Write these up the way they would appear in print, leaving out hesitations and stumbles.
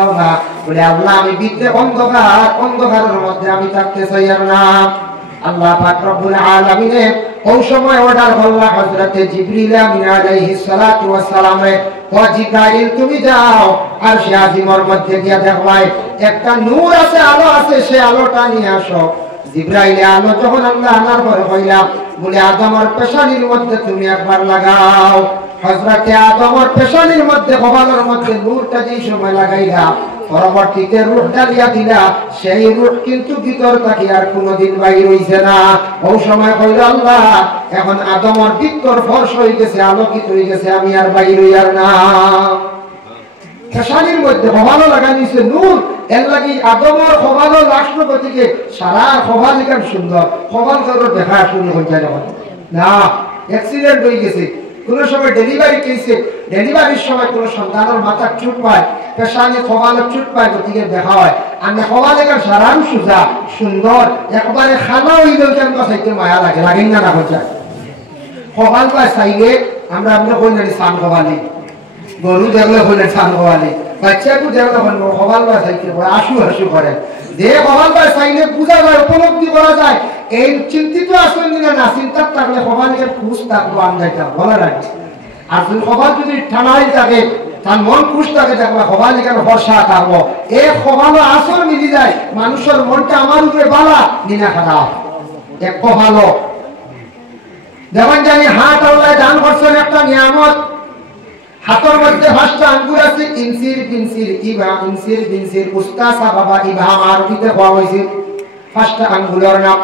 চাও না? বলে আল্লাহ আমি ভিতরে অন্ধকারের মধ্যে আমি থাকতে চাই না। আল্লাহ পাক রব্বুল আলামিন ওই সময় অর্ডার করলেন হযরতে জিবরিল আমিন আলাইহিস সালাতু ওয়াস সালাম, ও জিবরাইল তুমি যাও আরশে আজিমের মধ্যে গিয়া দেখবাই একটা নূর আছে, আলো আছে, সে আলোটা নিয়ে আসো। জিবরাইল আলো যখন আল্লাহ আনার পরে কইলাম, বলে আদমের পেশানির মধ্যে তুমি একবার লাগাও। হযরতে আদমের পেশানির মধ্যে কপালের মধ্যে নূরটা যেই সময় লাগাইলা, পরবর্তীতে রূহ ডালিয়া দিলা, সেই রূহ কিন্তু ভিতর থাকি আর কোনোদিন বাইর হইছে না। ওই সময় কইল আল্লাহ এখন আদমের ভিতর ফর্শ হয়ে গেছে, আলোকিত হয়ে গেছে, আমি আর বাইর হই আর না। পেশানির মধ্যে কপালও লাগানিছে নূর, এর লাগি আদমের কপালও রাষ্ট্রপতিকে সারা কপাল এখান সুন্দর, কপাল কারো দেখা শুরু হয়ে যায় না। অ্যাক্সিডেন্ট হয়ে গেছে, কোন সময় ডেলিভারি কেসে, ডেলিভারির সময় কোন সন্তানের মাথা চুট পায়, পেশানি কপালে চুট পায়, গতিকে দেখা হয় আমি কপাল এখান সারাম সুজা সুন্দর, একবারে খানা হইল কেন চাইতে মায়া লাগে, লাগেন না না হচ্ছে কপাল পায় চাইলে আমরা কই না সান কপালি, গরু দেখলে হইলে সান কপালি, বাচ্চাকে দেখলে কপাল পায় চাইতে আশু হাসু করে, যে কপাল পায় চাইলে বোঝা যায়, উপলব্ধি করা যায় এই চিন্তিত আসেন না, চিন্তার থাকলে কপালের খুশ থাকবো আন্দাইটা বলা রাখি। আর যদি কপাল যদি ঠান্ডাই থাকে, তার মন খুশ থাকে, দেখবা কপাল এখানে বর্ষা থাকবো, এই কপালও আসর মিলি যায়, মানুষের মনটা আমার উপরে বালা নিনা খারাপ এক কপালও। যেমন জানি হাত আল্লাহ দান করছেন একটা নিয়ামত, হাতের মধ্যে 5টা আঙ্গুল আছে, ইনসির বিনসির ইবা, ইনসির বিনসির উস্তা সাবাবা ইবাম আরবিতে হওয়া হয়েছে 5টা আঙ্গুলের নাম।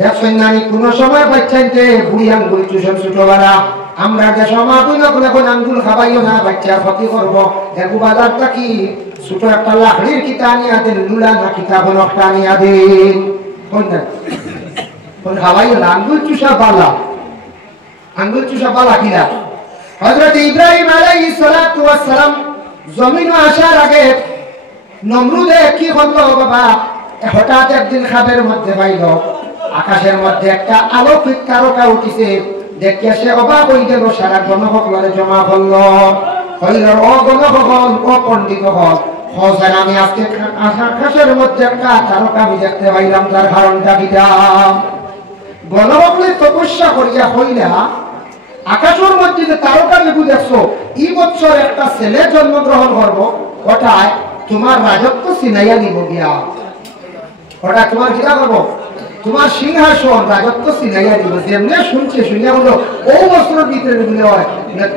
দেখছেন নানি কোন সময় বাচ্চাইতে বুড়ি আঙ্গুল চুষণ ছোটবেলা, আমরা যে সময় এখন আঙ্গুল খাবাইও না, বাচ্চা ক্ষতি করবো, দেখো বাজারটা কি ছোট একটা লাকড়ির কিতা আনিয়া দেন, লুলা না কিতা কোন একটা আনিয়া দেন, খাবাইও না, আঙ্গুল চুষা বালা, আঙ্গুল চুষা বালা কিনা। হযরত ইব্রাহিম আলাইহিস সালাতু ওয়াস সালাম জমিন আসার আগে নমরুদে কি করলো বাবা, হঠাৎ একদিন খাবের মধ্যে পাইল আকাশের মধ্যে একটা আলোকিত তারকা উঠিছে, দেখে সে অবাক হয়ে গেল, সারা গণসকলে জমা করলো, কইল ও গণসকল, ও পণ্ডিত হল, হোসেন আমি আজকে আকাশের মধ্যে একটা তারকা আমি দেখতে পাইলাম, তার কারণটা দিতাম। গণসকলে তপস্যা করিয়া হইলা আকাশের মধ্যে যে তারকা লেবু দেখছো, এই বছর একটা ছেলে জন্মগ্রহণ করবো, ওটাই তোমার রাজত্ব সিনাইয়া দিব গিয়া, ওটা তোমার কিনা করবো, তোমার সিংহাসন রাজত্ব সিনাইয়া দিব। যেমনি শুনছে শুনিয়া বলো ও বছরের ভিতরে দিলে হয়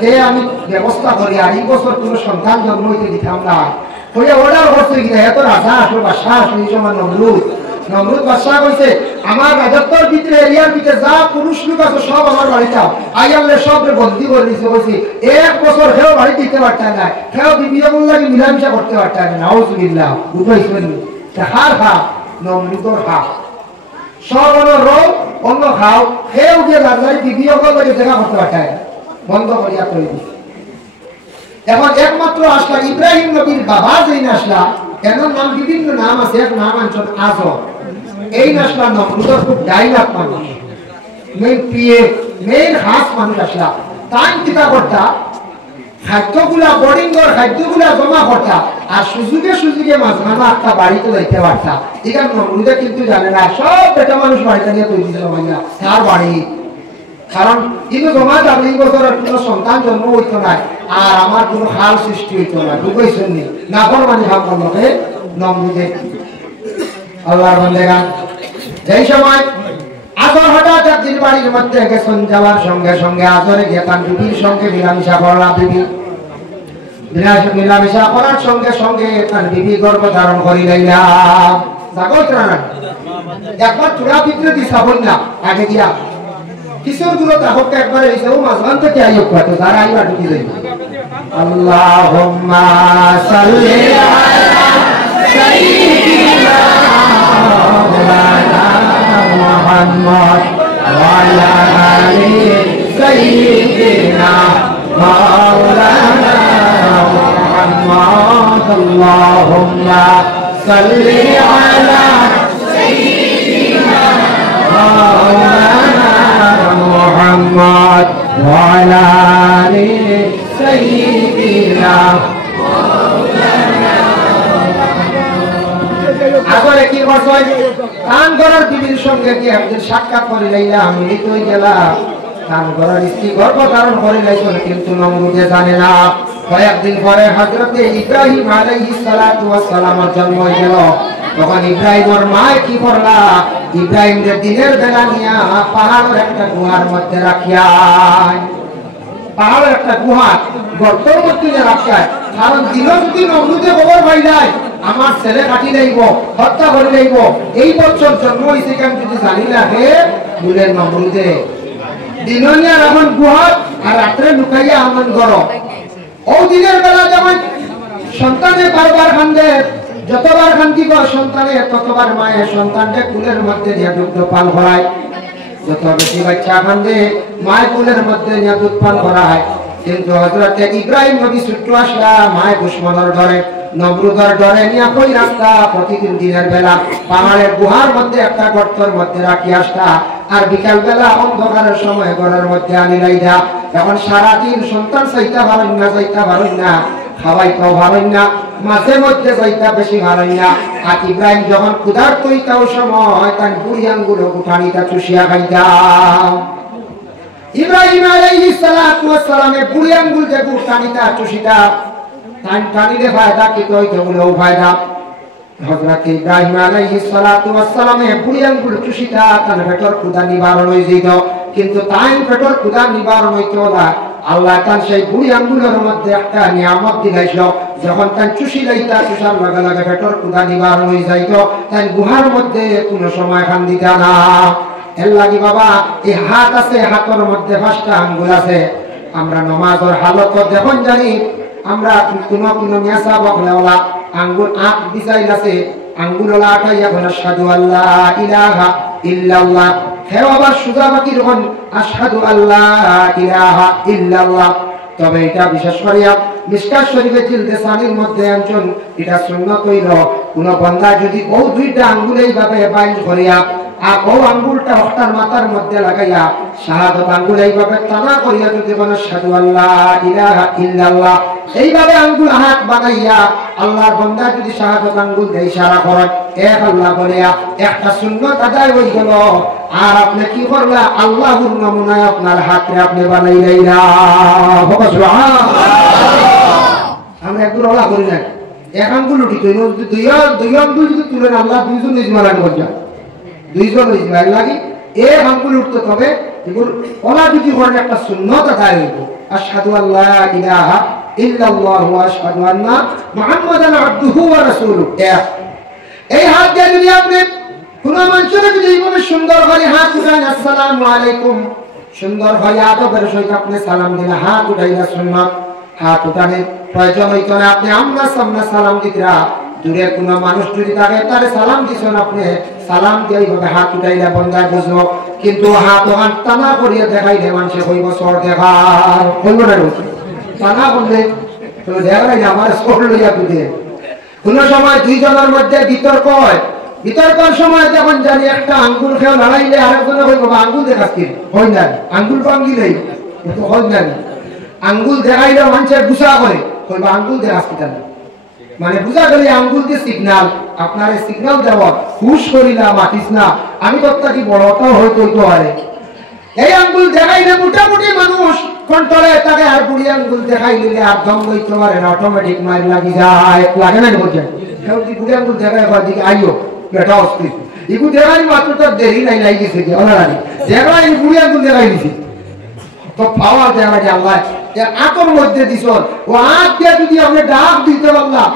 তে আমি ব্যবস্থা করি, আর এই বছর কোনো সন্তান জন্ম হইতে দিতাম না, হইয়া অর্ডার করছে কিনা এত রাজা আসো বাসা আসো, এই সময় নমরুদ বাদশাহ কইছে আমার রাজত্বের ভিতরে এরিয়ার ভিতরে যা পুরুষ লোক আছে সব আমার বাড়ি চাও, আইয়ালে সবরে বন্দি করে দিছে, কইছে 1 বছর হেও বাড়ি দিতে পারতেন না, হেও বিবিয়া বল লাগি মিলামিশা করতে পারতেন না, নাউজুবিল্লাহ বুঝাইছেন হার খা নমরুদর খা সব রোগ অন্য খাও, হেও দিয়ে লাগাই বিবিয়া বল লাগি দেখা করতে পারতেন, বন্ধ করিয়া তৈরি। এখন একমাত্র আসলা ইব্রাহিম নবীর বাবা যেই আসলা, এনার নাম বিভিন্ন নাম আছে, এক নাম আনছেন আজম, এই নাসলা নমরুদের খুব ডাইলাক মানুষ, মেইন পিএ মেইন হাস মানুষ আসলা, তাই কিতা করতা খাদ্যগুলা বোর্ডিংর খাদ্যগুলা জমা করতা, আর সুযোগে মাঝখানে একটা বাড়িতে যাইতে পারতা, এখানে নমরুদে কিন্তু জানে না, সব বেটা মানুষ বাড়িতে নিয়ে তৈরি ছিল ভাইয়া তার বাড়ি, কারণ কিন্তু জমা যাবে এই বছরের কোনো সন্তান জন্ম হইতো না, আর আমার কোনো হাল সৃষ্টি হইতো না, বুঝেছেন না মানে ভাব করলো হে নমরুদে। আল্লাহর বান্দাগণ এই সময় আজর হঠাৎ একদিন বাড়ির মধ্যে গেছেন, যাওয়ার সঙ্গে সঙ্গে আজরে গিয়ে তার বিবির সঙ্গে মিলামিশা করলাম, বিবি মিলামিশা করার সঙ্গে সঙ্গে তার বিবি গর্ভ ধারণ করি লাইলাম, একবার চূড়া ভিতরে দিছা হল না, আগে গিয়া কিশোর গুলো তাহলে একবার এসে ও মাঝখান থেকে আইব তো যারা আইবা ঢুকি যাই। আল্লাহুম্মা সাল্লি আলা সাইয়্যিদিনা মুহাম্মদ ওয়া আলা আলি সাইয়্যিদিনা মাওলানা মুহাম্মদ। আল্লাহুম্মা সাল্লি আলা সাইয়্যিদিনা মাওলানা মুহাম্মদ ওয়া আলা আলি সাইয়্যিদিনা মাওলানা আসলে কি করছো কান করার বিবির সঙ্গে কি একদিন সাক্ষাৎ করে লাইলা আমি নিতই গেলাম কান করার স্ত্রী গর্ভ ধারণ করে লাইছিল কিন্তু নমরুদে জানে না কয়েকদিন পরে হযরতে ইব্রাহিম আলাইহিস সালাতু ওয়াস সালামের জন্ম হয়ে গেল তখন ইব্রাহিমের মা কি করলা ইব্রাহিমের দিনের বেলা নিয়া পাহাড়ের একটা গুহার মধ্যে রাখিয়া পাহাড়ের একটা গুহা গর্তের মধ্যে রাখায় কারণ দিন যদি নমরুদে খবর পাই যায় আমার ছেলে কাটি লাইব হত্যা করে লাইব এই বছর জন্ম হয়েছে কেন যদি জানি না হে বলেন নমরুদে দিননিয়া এখন গুহা আর রাত্রে লুকাইয়া আমন করো ও দিনের বেলা যেমন সন্তানে বারবার কান্দে যতবার কান্দি গো সন্তানে ততবার মায়ের সন্তানকে কুলের মধ্যে দিয়ে দুধ পান করায় যত বেশি বাচ্চা কান্দে মায়ের কুলের মধ্যে দিয়ে দুধ পান করায় কিন্তু হযরত ইব্রাহিম নবী ছুট্টু আসলা মায়ের দুশমনের ডরে নমরুদের ডরে নিয়ে কই রাস্তা প্রতিদিন দিনের বেলা পাহাড়ের গুহার মধ্যে একটা গর্তের মধ্যে রাখি আসতা আর বিকাল বেলা অন্ধকারের সময় ঘরের মধ্যে আনি লাইদা এখন সারাদিন সন্তান চাইতা ভালোই না খাওয়াইতে ভালোই না মাঝে মধ্যে যাইতা বেশি ভালোই না আর ইব্রাহিম যখন ক্ষুধার্ত হইতাও সময় তার বুড়ি আঙ্গুল উঠানিটা চুষিয়া খাইতা ইব্রাহিম আলাইহিস সালাতু ওয়াস সালামের বুড়ি আঙ্গুল যে উঠানিটা চুষিটা টানিলে ফায়দা কি কইতে বলেও ফায়দা হযরত ইব্রাহিম আলাইহিস সালাতু ওয়াস সালামের বুড়ি আঙ্গুল চুষিটা তার পেটর ক্ষুধা নিবারণ হয়ে যেত কিন্তু তাই পেটর ক্ষুধা নিবারণ হইতো না আল্লাহ তার সেই বুড়ি আঙ্গুলের মধ্যে একটা নিয়ামত দিলাইছিল যখন তার চুষি লাইতা চুষার লগে লগে পেটর ক্ষুধা নিবারণ হয়ে যাইত তাই গুহার মধ্যে কোনো সময় খান দিতা না এর লাগি বাবা এই হাত আছে হাতের মধ্যে 5টা আঙ্গুল আছে আমরা নামাজের হালত যখন জানি আমরা কোন নেশা বকলেওয়ালা আঙ্গুল আট বিছাইল আছে আঙ্গুলওয়ালা আটাইয়া বলে আশহাদু আল্লা ইলাহা ইল্লাল্লাহ হে বাবা সুজা বাকি যখন আশহাদু আল্লা ইলাহা ইল্লাল্লাহ তবে এটা বিশেষ করিয়া মিশকাত শরীফে জিলদে সানির মধ্যে একজন এটা সুন্নাত হইল কোন বান্দা যদি ও দুইটা আঙ্গুল এইভাবে বাইন্ড করিয়া আর ও আঙ্গুলটা হঠাৎ মাথার মধ্যে লাগাইয়া শাহাদাত আঙ্গুল এইভাবে টানা করিয়া যদি বলে আশহাদু আল্লা ইলাহা ইল্লাল্লাহ এইভাবে আঙ্গুল হাত বানাইয়া আল্লাহর বান্দা যদি শাহাদাত আঙ্গুল দিয়ে ইশারা করে এক আল্লাহ বলিয়া একটা সুন্নাত আদায় হয়ে গেল আর আপনি কি করলা আল্লাহর নমুনায় আপনার হাতে আপনি বানাইলেন না সুবহানাল্লাহ আমরা একটু রলা করি না এক আঙ্গুল উঠি দুই আঙ্গুল যদি তুলেন আল্লাহ দুইজন ইজমালান করবে দুইজন ইসমাইল লাগি এক আঙ্গুল উঠতে তবে এগুলো ওলা যদি করেন একটা সুন্নাত আদায় হইব আশহাদু আল্লা ইলাহা ইল্লাল্লাহু ওয়া আশহাদু আন্না মুহাম্মাদান আবদুহু ওয়া রাসূলুহু এই হাত দিয়ে যদি আপনি কোন মানুষের যদি এইভাবে সুন্দর করে হাত উঠান আসসালামু আলাইকুম সুন্দর হয় আদবের সহিত আপনি সালাম দিলে হাত উঠাইলা সুন্নাত হাত উঠানে প্রয়োজন হইতো না আপনি আমরা সামনে সালাম দিতরা দূরের কোন মানুষ যদি থাকে তারে সালাম দিছেন আপনি সালাম দিয়ে এইভাবে হাত উঠাইলে বন্ধা বুঝলো কিন্তু হাত ওখান টানা করিয়া দেখাইলে মানুষে কইব সর দেখার কইব না টানা করলে তো দেখাই আমার সর লইয়া বুঝে কোন সময় দুইজনের মধ্যে বিতর্ক হয় বিতর্কের সময় যখন জানি একটা আঙ্গুল খেয়ে লড়াইলে আরেকজনে কইব আঙ্গুল দেখাচ্ছি হয় না আঙ্গুল ভাঙ্গিলেই কিন্তু হয় না আঙ্গুল দেখাইলে মানুষের গুছা করে কইব আঙ্গুল দেখাচ্ছি না মানে বুঝা গেলে আঙ্গুল দিয়ে সিগনাল আপনার সিগনাল দেওয়া খুশ করিলা মাতিস না আমি তো কি বড়টাও হয়তো পারে এই আঙ্গুল দেখাইলে মোটামুটি মানুষ কন্ট্রোলে তাকে আর বুড়ি আঙ্গুল দেখাই নিলে আর দম লইতে পারে না অটোমেটিক মাইর লাগি যায় লাগে না বলছে কেউ যদি বুড়ি আঙ্গুল দেখাই দিকে আইও বেটা অস্থির এগুলো দেখাই মাত্র তো দেরি নাই নাই গেছে কি অনারানি দেখাই বুড়ি আঙ্গুল দেখাই দিছি তো পাওয়ার দেখা যায় আল্লাহ আতর মধ্যে দিছ ও আট দিয়ে যদি আপনি ডাক দিতে পারলাম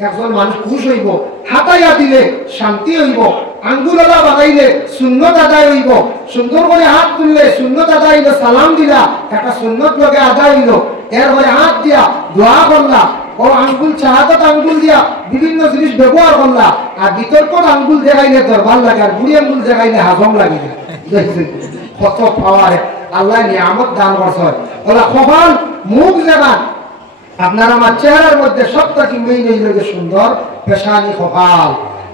একজন মানুষ খুশ হইব হাতাইয়া দিলে শান্তি হইব আঙ্গুলওয়ালা বানাইলে সুন্নত আদায় হইব সুন্দর করে হাত তুললে সুন্নত আদায় হইল সালাম দিলা একটা সুন্নত লগে আদায় হইল এরপরে হাত দিয়া দোয়া করলা ও আঙ্গুল শাহাদাত আঙ্গুল দিয়া বিভিন্ন জিনিস ব্যবহার করলা আর বিতর্ক আঙ্গুল দেখাইলে তোর ভাল লাগে আর বুড়ি আঙ্গুল দেখাইলে হাজম লাগে কত পাওয়ার আল্লাহ নিয়ামত দান করছে ওলা কপাল মুখ জাগান আপনার আমার চেহারার মধ্যে সবটাকে মেইন হইল যে সুন্দর পেশানি কপাল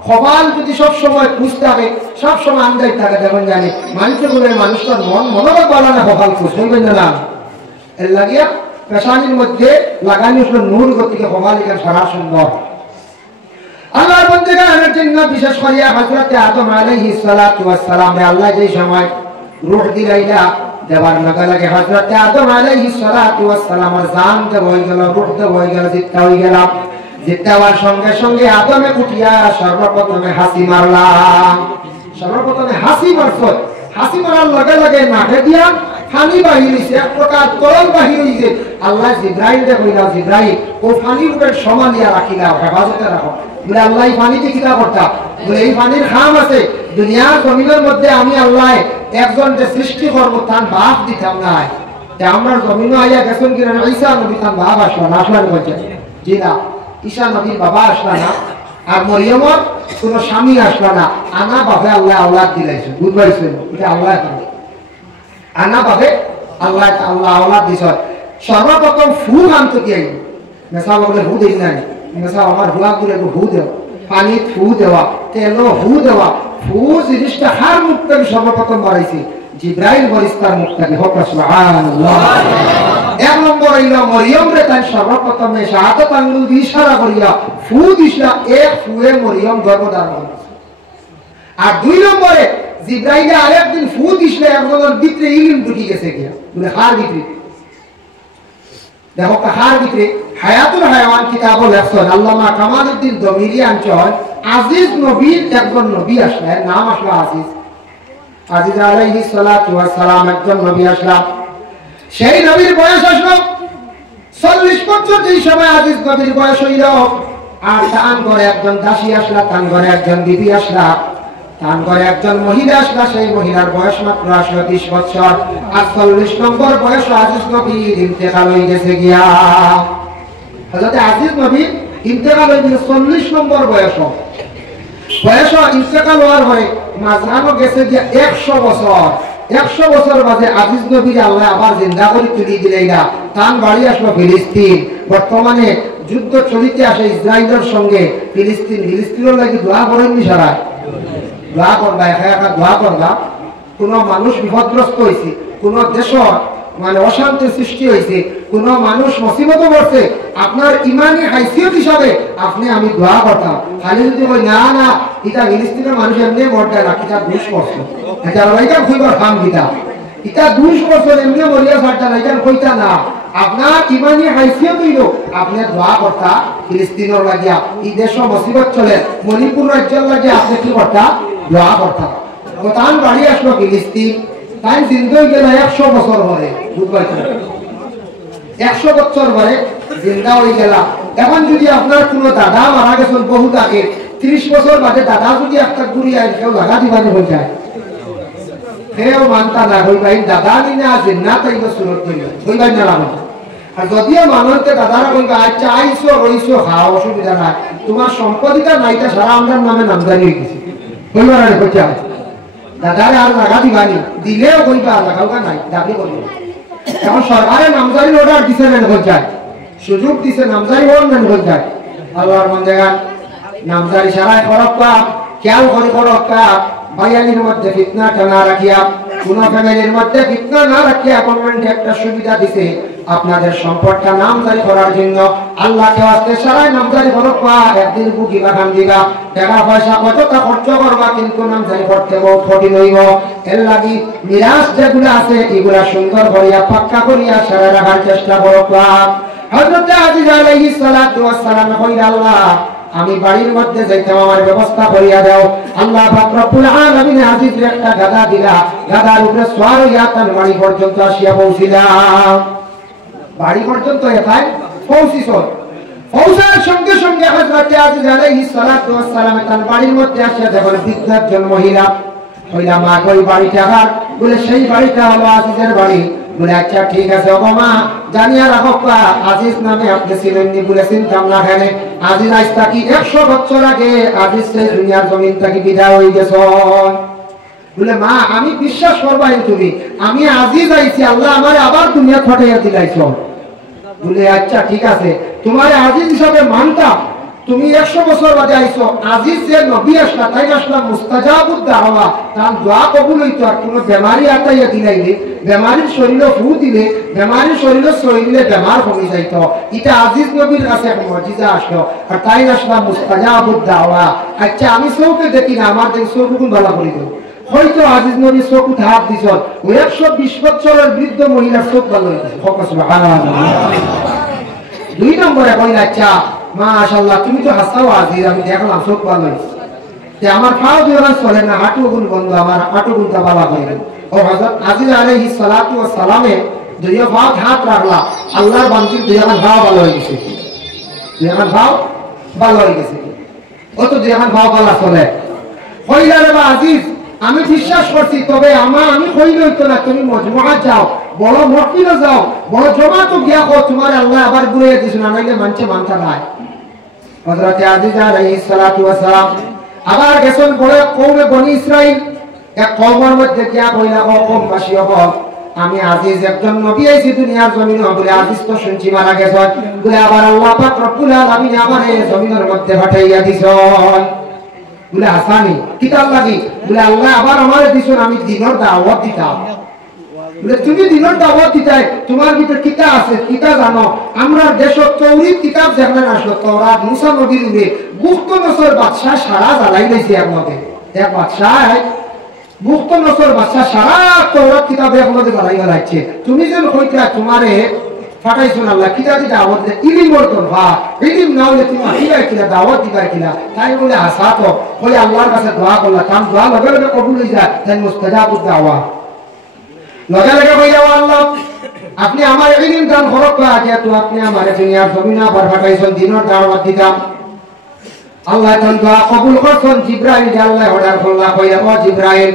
কপাল যদি সবসময় খুশ থাকে সবসময় আন্দাজ থাকে যেমন জানি মানুষের বলে মানুষটার মনোভাব বলা না কপাল খুশ হইবেন না এর লাগিয়া পেশানির মধ্যে লাগানি হলো নূর গতিকে কপাল এখানে সারা সুন্দর আল্লাহর বান্দাদের জন্য বিশেষ করে হযরত আদম আলাইহিস সালাতু ওয়াস সালাম আল্লাহ যে সময় রূহ দিলাইলা দেবার লাগে হযরত আদম আলাইহিস সালাতু ওয়াস সালামের জান দেব হয়ে গেল, রূহ দেব হয়ে গেল, জিত্তা হয়ে গেল। জিত্তাওয়ার সঙ্গে সঙ্গে আদমে উঠিয়া সর্বপ্রথমে হাসি মারলাম। সর্বপ্রথমে হাসি মারছ, হাসি মারার লগে লগে নাকে দিয়া পানি বাহির হইছে, এক প্রকার তরল বাহির হইছে। আল্লাহ জিব্রাইল রে কইলা, জিব্রাইল ও পানির উপরে সমানিয়া রাখিলা, হেফাজতে রাখো। বলে আল্লাহ এই পানিতে কিটা করতা? বলে এই পানির খাম আছে, দুনিয়ার জমিনের মধ্যে আমি আল্লাহ একজন যে সৃষ্টি করব তার বাপ দিতাম না। আমরা জমিনও আইয়া গেছেন কিনা ঈসা নবী তার বাপ আসলো না, আসলেন বলছে জি না, ঈসা নবীর বাবা আসলো না, আর মরিয়মর কোন স্বামী আসলো না। আনা বাপে আল্লাহ আওলাদ দিলাইছে, বুঝবাইছেন? এটা আল্লাহ আনা বাপে আল্লাহ আল্লাহ আওলাদ দিছ। সর্বপ্রথম ফুল আনতে কি আইব মেসা বলে হু দেই নাই, মেসা আমার হুয়া করে হু দেওয়া, পানি ফু দেওয়া, তেল হু দেওয়া। ফু জিনিসটা হার মুক্তি সর্বপ্রথম বাড়াইছি জিব্রাইল ফেরেশতার মুক্তি হোক সুবহানাল্লাহ। এক নম্বর হইল মরিয়ম রে তাই সর্বপ্রথমে শাহাদাত আঙ্গুল দিয়ে ইশারা করিয়া ফু দিছলা, এক ফুয়ে মরিয়ম গর্ভধারণ করছে। আর দুই নম্বরে জিব্রাইলে আরেকদিন ফু দিছলে একজনের ভিতরে ইলম ঢুকে গেছে গিয়া, বলে হার ভিতরে দেখো কাহার ভিতরে হায়াতুল হায়াওয়ান কিতাব লেখছেন আল্লামা কামালউদ্দিন দমিরি আনছেন আজিজ নবীর একজন নবী আসলেন, নাম আসলো আজিজ। আজিজ আলাইহিস সালাতু ওয়াস সালাম একজন নবী আসলাম। সেই নবীর বয়স আসলো 40 বছর। যেই সময় আজিজ নবীর বয়স হইল, আর তান ঘরে একজন দাসী আসলা, তান ঘরে একজন বিবি আসলা, তান ঘরে একজন মহিলা আসলা। সেই মহিলার বয়স মাত্র আসলো 30 বছর। আর 40 নম্বর বয়স আজিজ নবীর ইন্তেকাল হয়ে গেছে গিয়া। হযরত আজিজ নবী ইন্তেকাল হয়ে গেছে 40 নম্বর বয়স। বয়স ইন্তেকাল হওয়ার পরে মাঝখানে গেছে গিয়া 100 বছর। 100 বছর বাদে আজিজ নবীর আল্লাহ আবার জিন্দা করে তুলি দিলেইরা। তান বাড়ি আসলো ফিলিস্তিন। বর্তমানে যুদ্ধ চলিতে আসে ইসরায়েলের সঙ্গে ফিলিস্তিন। ফিলিস্তিনের লাগি দোয়া করেননি সারা? দোয়া করবা, একা একা দোয়া করবা। কোন মানুষ বিপদগ্রস্ত হয়েছে, কোন দেশ মানে অশান্তির সৃষ্টি হয়েছে, কোন মানুষ মুসিবতে পড়ছে, আপনার ইমানি হাইসিয়ত হিসাবে আপনি আমি দোয়া করতাম। খালি যদি ওই না না এটা ফিলিস্তিনের মানুষ এমনি মরতে না, এটা 20 বছর এটা ওইটা খুঁজবার খাম গীতা, এটা 20 বছর এমনি মরিয়া ছাড়তা না, এটা কইতা না। আপনার ইমানি হাইসিয়ত হইল আপনি দোয়া করতা ফিলিস্তিনের লাগিয়া। এই দেশ মুসিবত চলে, মণিপুর রাজ্যের লাগিয়া আপনি কি করতা? দোয়া করতা। তান বাড়ি আসলো ফিলিস্তিন। তাই জিন্দা হয়ে গেল 100 বছর পরে, বুঝবাই 100 বছর পরে জিন্দা হয়ে গেল। এখন যদি আপনার কোন দাদা মারা গেছেন বহুত আগে, 30 বছর বাদে দাদা যদি একটা ঘুরি আয় কেউ লাগা দিবানি হয়ে যায়, কেউ মানতা না হইবাই দাদা নি না জিন্না তাই সুরত হইবাই না লাগবে। আর যদিও মানুষকে দাদারা বলবে আচ্ছা আইসো রইসো খাওয়া অসুবিধা নাই, তোমার সম্পত্তিটা নাইটা সারা আমার নামে নামজারি হয়ে গেছে, হইবার আরে হচ্ছে দাদারে আর লাগা দিবানি, দিলেও কইবা লাগাওগা নাই দাবি করবে। এখন সরকারে নামজারি অর্ডার দিছে না হয়ে যায়, সুযোগ দিছে নামজারি অর্ডার হয়ে যায়। আল্লাহর বান্দাগান নামজারি সারায় করক্কা, খেয়াল করে করক্কা। বায়ানির মধ্যে ফিতনা না রাখিয়া, কোন ফ্যামিলির মধ্যে ফিতনা না রাখিয়া গভর্নমেন্ট একটা সুবিধা দিছে আপনাদের সম্পদটা নামজারি করার জন্য। আল্লাহকে আজকে সারায় নামজারি করক্কা। একদিন বুকি বাগান দিবা, টাকা পয়সা কতটা খরচ করবা, কিন্তু নামজারি করতে বহুত কঠিন হইব। এর লাগি মিরাজ যেগুলো আছে এগুলা সুন্দর করিয়া পাক্কা করিয়া সারা রাখার চেষ্টা করক্কা। হযরত আজিজ আলাইহিস সালাতু ওয়াস সালাম কইরা আল্লাহ আমি বাড়ির মধ্যে যাইতাম, আমার ব্যবস্থা করিয়া দাও। আল্লাহ পাক রব্বুল আলামিন আজিজের একটা গাদা দিলা, গাদার উপরে সওয়ার হইয়া তার বাড়ি পর্যন্ত আসিয়া পৌঁছিলাম। বাড়ি পর্যন্ত এটাই পৌঁছিস। পৌঁছার সঙ্গে সঙ্গে হযরত আজিজ আলাইহিস সালাতু ওয়াস সালাম তার বাড়ির মধ্যে আসিয়া দেখেন বৃদ্ধ একজন মহিলা। কইলা মা কই বাড়িটা কার? বলে সেই বাড়িটা হলো আজিজের বাড়ি। বলে আচ্ছা ঠিক আছে ওগো মা, জানিয়া রাখো আজিজ নামে আপনি ছিলেননি, বলে চিন্তাম না কেন। আজিজ আজ থাকি 100 বছর আগে আজিজ সেই দুনিয়ার জমিন থেকে বিদায় হয়ে গেছ। বলে মা আমি বিশ্বাস করবাই তুমি, আমি আজিজ আইছি, আল্লাহ আমার আবার দুনিয়া ফাটাইয়া দিলাইছ। বলে আচ্ছা ঠিক আছে, তোমার আজিজ হিসাবে মানতাম, তুমি 100 বছর বাদে আইছো, আজিজ যে নবী আসলা তাই আসলাম মুস্তাজাবুদ দাওয়া, তার দোয়া কবুল হইতো। আর কোনো বেমারি আতাইয়া দিলাইলে, বেমারির শরীরে ফু দিলে, বেমারির শরীরে শরীরে বেমার কমে যাইত। এটা আজিজ নবীর কাছে এক মুজিজা আসলো, আর তাই আসলাম মুস্তাজাবুদ দাওয়া। আচ্ছা আমি চোখে দেখি না, আমার দেখি চোখ গুণ ভালো করে দেব। হয়তো আজিজ নবী চোখ উঠে হাত দিছ, ওই 120 বছরের বৃদ্ধ মহিলার চোখ ভালো হয়েছে। দুই নম্বরে কইলা, আচ্ছা মাশাআল্লাহ তুমি তো হাসাও আজিজ, আমি দেখলাম চোখ ভালো হয়েছে, আমার পাও দুই চলে না, হাঁটু গুণ বন্ধ, আমার হাঁটু গুণটা ভালো হয়ে গেল। ও হযরত আজিজ আলাইহিস সালাতু ওয়াস সালামে দুই হাত হাত রাখলা, আল্লাহর বান্দির দুই হাত ভাও ভালো হয়ে গেছে, দুই হাত ভাও ভালো হয়ে গেছে। ও তো দুই হাত ভাও ভালো চলে। কইলা রে আজিজ আমি বিশ্বাস করছি, তবে আমি কই লইতো না, তুমি মজমুআ যাও, বড় মহফিলে যাও, বড় জমাতো গিয়া কো তোমার আল্লাহ আবার ঘুরিয়ে দিছ না, নাইলে মানছে মানতা নাই। হযরত আজিজ আলাইহিস সালাতু ওয়াস সালাম আবার গেছেন বড় কওমে বনি ইসরাইল, এক কওমের মধ্যে গিয়া কইলা, ও কওমবাসী হল, আমি আজিজ একজন নবী আইছি দুনিয়ার জমিনে, বলে আজিজ তো শুনছি মারা গেছেন, বলে আবার আল্লাহ পাক রব্বুল আলামিন আমার এই জমিনের মধ্যে পাঠাইয়া দিছেন। বলে হাসানি কিতাব লাগি, বলে আল্লাহ আবার আমার দিছেন, আমি দিনের দাওয়াত দিতাম। বলে তুমি দিনের দাওয়াত দিতাই, তোমার ভিতর কিতাব আছে, কিতাব জানো? আমরা দেশত তৌরিত কিতাব যেখানে আসলো, তওরাত মুসা নবীর উপরে বুখত নসর বাদশা সারা জ্বালাই দিয়েছে। এক মতে এক বাদশাহ বুখত নসর বাদশা সারা তওরাত কিতাব এক মতে জ্বালাই গেলাইছে। তুমি যেন কইতা তোমারে ফাটাইছুন আল্লাহ কিতাব দিতে দাওয়াত দে, ইলম অর্জন হা, ইলম না হলে তুমি আহিবাই কিনা, দাওয়াত দিবাই কিনা। তাই বলে আসা তো বলে আল্লাহর কাছে দোয়া করলা, কাম দোয়া লগে লগে কবুল হয়ে যায়, তাই মুস্তাজাবুদ দাওয়া। লগে লগে কইলা, আল্লাহ আপনি আমার ইলম দান করক, যেহেতু আপনি আমার দুনিয়ার জমিনে আবার ফাটাইছেন, দিনের দাওয়াত দিতাম। আল্লাহ তান দোয়া কবুল করছেন। জিবরাইল আল্লাহ অর্ডার করলা, কইলা, ও জিবরাইল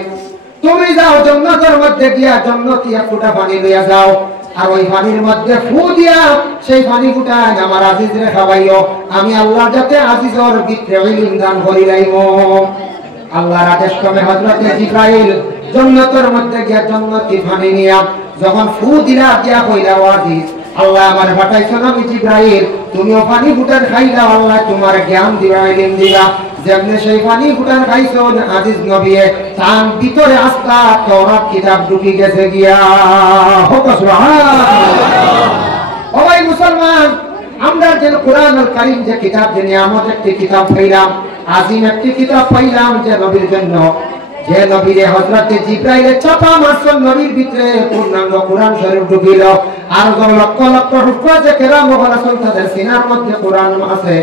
তুমি যাও জান্নাতের মধ্যে গিয়া জান্নাতি এক ফোঁটা পানি লইয়া যাও, আর ওই পানির মধ্যে ফু দিয়া সেই পানি ফুটা আমার আজিজরে খাওয়াইও, আমি আল্লাহ যাতে আজিজর ভিতরে ইলম দান করি লাইব। আল্লাহর আদেশ ক্রমে হযরত জিবরাইল জান্নাতের মধ্যে গিয়া জান্নাতি পানি নিয়া যখন ফু দিলা, দিয়া কইলা, ও আজিজ আল্লাহ আমার পাঠাইছেন, আমি জিবরাইল তুমিও পানি ফুটান খাইলা, আল্লাহ তোমার জ্ঞান দিবা, ইলম দিবা। যেমনে সেই পানি ফুটান খাইছো আজিজ নবীয়ে, তার ভিতরে আস্থা তওরাত কিতাব ঢুকি গেছে গিয়া। হোক সুবহানাল্লাহ। ও ভাই মুসলমান, আমরা যে কোরআনুল কারীম যে কিতাব, যে নিয়ামত একটি কিতাব পাইলাম, আজিম একটি কিতাব পাইলাম, যে নবীর জন্য, যে নবীর হযরত জিবরাইল চাপা মারছেন, নবীর ভিতরে পূর্ণাঙ্গ কোরআন শরীফ ঢুকিল। আর লক্ষ লক্ষ হুফাজ কেরাম ও রাসূল তাদের সিনার মধ্যে কোরআন আছে।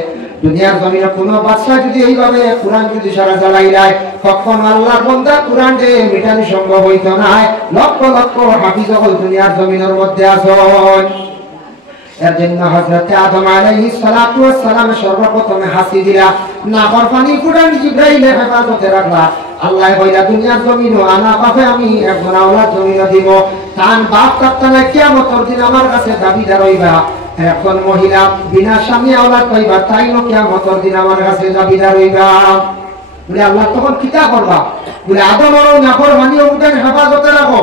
দুনিয়ার জমিনে কোনো বাদশা যদি এইভাবে কোরআন যদি সারা চালাই যায়, তখন আল্লাহর বান্দা কোরআন দিয়ে মিটানি সম্ভব হইতো না। লক্ষ লক্ষ হাফিজ হল দুনিয়ার জমিনের মধ্যে আছেন। এর জন্য হযরত আদম আলাইহিস সালাতু ওয়াস সালাম সর্বপ্রথমে হাসি দিলা, না পানি কোরআন জিবরাইল হেফাজতে রাখলা। আল্লাহ কইলা দুনিয়ার জমিন আনা পাবে, আমি একজন আওলাদ জমিন দিব, তান বাপ কাপ্তানা কিয়ামতের দিন আমার কাছে দাবিদার হইবা। একজন মহিলা বিনা স্বামী আওলাদ পাইবা, তাই না কিয়ামতের দিন আমার কাছে দাবিদার হইবা। বলে আল্লাহ তখন কিতা করবা? বলে আদম আর নাফরমানি উঠেন হেফাজতে রাখো,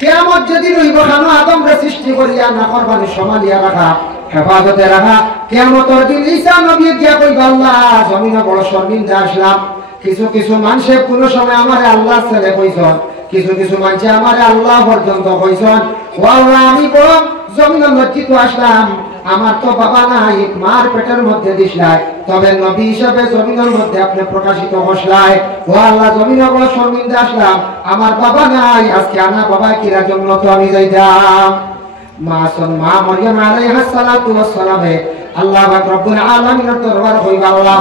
কিয়ামত যেদিন হইব কেন আদমরে সৃষ্টি করিয়া নাফরমানি সমালিয়া রাখা, হেফাজতে রাখা। কিয়ামতের দিন ঈসা নবী গিয়া কইবা, আল্লাহ জমিনে বড় শর্মিন্দা আসলাম। কিছু কিছু মানুষে কোনো সময় আমারে আল্লাহ ছেলে কইছন, কিছু কিছু মানুষে আমারে আল্লাহ পর্যন্ত কইছন। ও আল্লাহ আমি বড় জমিনে লজ্জিত আসলাম, আমার তো বাবা নাই, মার পেটের মধ্যে দিসলাই, তবে নবী হিসাবে জমিনের মধ্যে আপনি প্রকাশিত হসলাই। ও আল্লাহ জমিনে বড় শর্মিন্দা আসলাম, আমার বাবা নাই, আজকে আনা বাবা কিরা জন্য তো আমি যাইতাম। মা মরিয়ম আলাইহিস সালাতু ওয়াস সালামে আল্লাহ পাক রব্বুল আলামিনের দরবার হইবা, আল্লাহ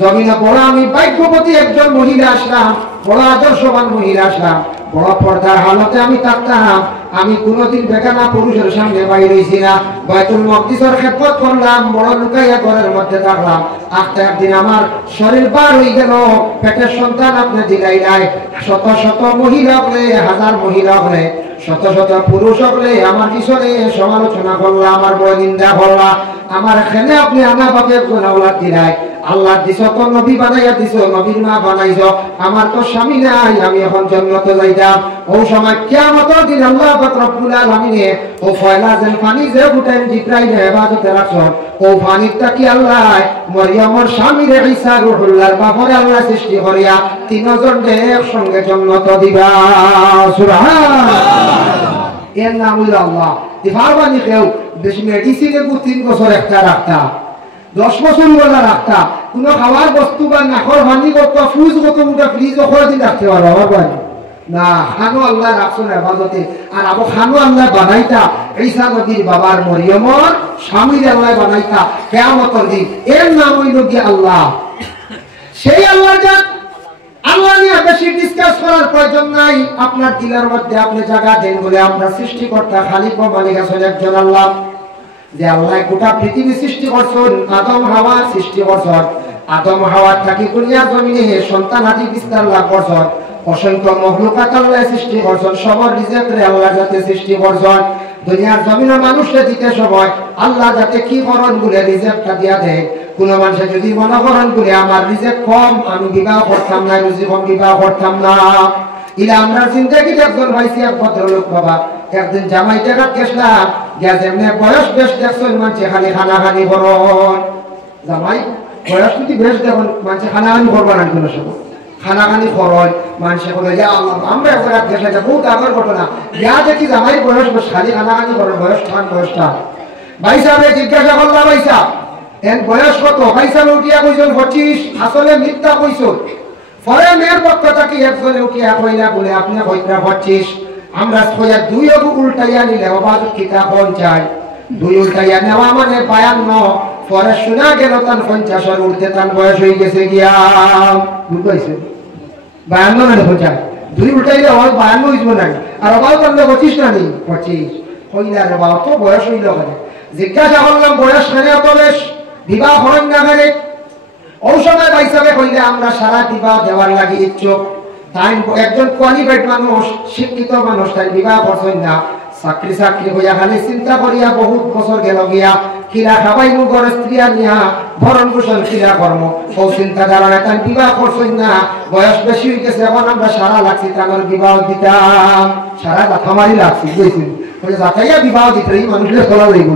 জমিনে বড় আমি ভাগ্যবতী একজন মহিলা আসলাম, বড় আদর্শবান মহিলা আসলাম, বড় পর্দার হালতে আমি থাকতাম। আমি কোনোদিন বেগানা পুরুষের সামনে বাইরে হইছি না, বাইতুল মকদিসের খেদমত করলাম, বড় লুকাইয়া ঘরের মধ্যে থাকলাম। আজকে একদিন আমার শরীর বার হয়ে গেল, পেটের সন্তান আপনি দিলাই নাই। শত শত মহিলা হলে, হাজার মহিলা হলে, শত শত পুরুষ হলে আমার পিছনে সমালোচনা করলা, আমার বড় নিন্দা করলা। আমার এখানে আপনি আনা বাপে গোনাওয়ালা দিলাই, আল্লাহ দিছ তো নবী বানাইয়া দিছ, নবীর মা বানাইছ, আমার তো স্বামী নাই, আমি এখন জান্নাতে যাইতাম। ও সময় কিয়ামতের দিন আল্লাহ পাক রব্বুল আলামিনে ও ফয়লা যেন পানি যে ফুটাইন জিব্রাইল ইবাদতে রাখছেন ও পানিটা কি আল্লাহ মরিয়মের স্বামী রে ঈসা রূহুল্লাহর বাপরে আল্লাহ সৃষ্টি করিয়া তিনজন একসঙ্গে জান্নাত দিবা সুবহানাল্লাহ। এর নাম হইল আল্লাহ। দিফারবানি কেউ বেশি মেডিসিনে 3 বছর একটা রাখতা 10 বছর বলা রাখতা কোনো খাওয়ার বস্তু বা নাখর ভানি কত ফ্রিজ কত মুটা ফ্রিজ ওখানে দিন রাখতে পারো আমার ভাই না খানো আল্লাহ রাখছো না ইবাদতে আর আবো খানো আল্লাহ বানাইতা ঈসা নবীর বাবার মরিয়মর স্বামীর আল্লাহ বানাইতা কিয়ামতের দিন। এর নাম হইল কি আল্লাহ। সেই আল্লাহ জান আল্লাহ নিয়ে বেশি ডিসকাস করার প্রয়োজন নাই। আপনার দিলের মধ্যে আপনি জায়গা দেন বলে আমরা সৃষ্টিকর্তা খালিক ও মালিক আছেন একজন আল্লাহ। যে আল্লাহ গোটা পৃথিবী সৃষ্টি করছেন, আদম হাওয়া সৃষ্টি করছেন, আদম হাওয়ার থাকি দুনিয়ার জমিনে সন্তান আদি বিস্তার লাভ করছেন, অসংখ্য মখলুকাত আল্লাহ সৃষ্টি করছেন, সবার রিজিক রে আল্লাহ যাতে সৃষ্টি করছেন। দুনিয়ার জমিনে মানুষকে দিতে সময় আল্লাহ যাতে কি করণ বলে রিজিকটা দিয়া দেয়। কোন মানুষে যদি মনে করেন বলে আমার রিজিক কম আমি বিবাহ করতাম না, রুজি কম বিবাহ করতাম না, ইলা আমরা জিন্দেগি একজন ভাইছি এক ভদ্রলোক বাবা একদিন জামাই টাকা গেছিলাম গিয়া যেমনি বয়স বেশ দেখছেন মানুষে খালি খানাখানি করন জামাই বয়স যদি বেশ দেখুন মানুষে খানাখানি করবার না কোনো সময় খানাখানি করন মানুষে বলে যে আমরা এক জায়গায় গেছিলাম বহুত আগের ঘটনা ইয়া দেখি জামাই বয়স বেশ খালি খানাখানি করেন বয়সটা ভাই সাহেব জিজ্ঞাসা করলাম ভাই সাহেব এর বয়স কত? ভাই সাহেব উঠিয়া কইছেন 25 আসলে মিথ্যা কইছেন। পরে মেয়ের পক্ষ থেকে একজনে উঠিয়া কইলা বলে আপনি কইরা 25 আমরা কইয়া দুই উল্টাইয়া নিলে অবাধ কিতাব পঞ্চায় দুই উল্টাইয়া নেওয়া মানে 52 পরে শোনা গেল তার 50 এর উঠতে তার বয়স হয়ে গেছে গিয়া বুঝাইছে 52 না 50 দুই উল্টাইলে ওই 52 হইব না আর অবাধ তাহলে 25 না নেই 25 কইলা রে বাবা তো বয়স হইল কেন? জিজ্ঞাসা করলাম বয়স কেন এত বেশ বিবাহ করেন না কেন? ঔষধের ভাই হিসাবে কইলে আমরা সারা বিবাহ দেওয়ার লাগে ইচ্ছুক। তাই একজন কোয়ালিফাইড মানুষ শিক্ষিত মানুষ তাই বিবাহ করছেন না, চাকরি হইয়া খালি চিন্তা করিয়া বহুত বছর গেল গিয়া কিরা খাবাই মুগর স্ত্রী নিয়া ভরণ পোষণ কিরা কর্ম ও চিন্তা ধারণা তাই বিবাহ করছেন না। বয়স বেশি হয়ে গেছে এখন আমরা সারা লাগছি তাদের বিবাহ দিতাম সারা লাথামারি লাগছি বুঝেছেন যাতাইয়া বিবাহ দিতে এই মানুষের চলা যাইব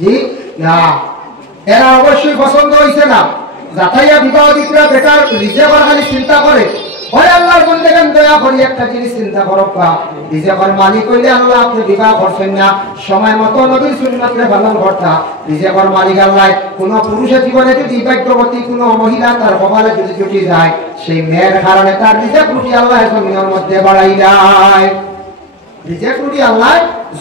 জি না এরা অবশ্যই পছন্দ হয়েছে না যাতাইয়া বিবাহ দিতরা বেটার রিজেক্ট খালি চিন্তা করে হয় আল্লাহর বন্দেগান দয়া করি একটা জিনিস চিন্তা করক রিজেক্টের মালিক হইলে আল্লাহ আপনি বিবাহ করছেন না সময় মতো নবীর সুন্নাতরে পালন করতা রিজেক্টের মালিক আল্লাহ কোন পুরুষের জীবনে যদি ভাগ্যবতী কোন মহিলা তার কপালে যদি জুটি যায় সেই মেয়ের কারণে তার রিজেক্ট রুটি আল্লাহ জমিনের মধ্যে বাড়াই দেয় রিজেক্ট রুটি আল্লাহ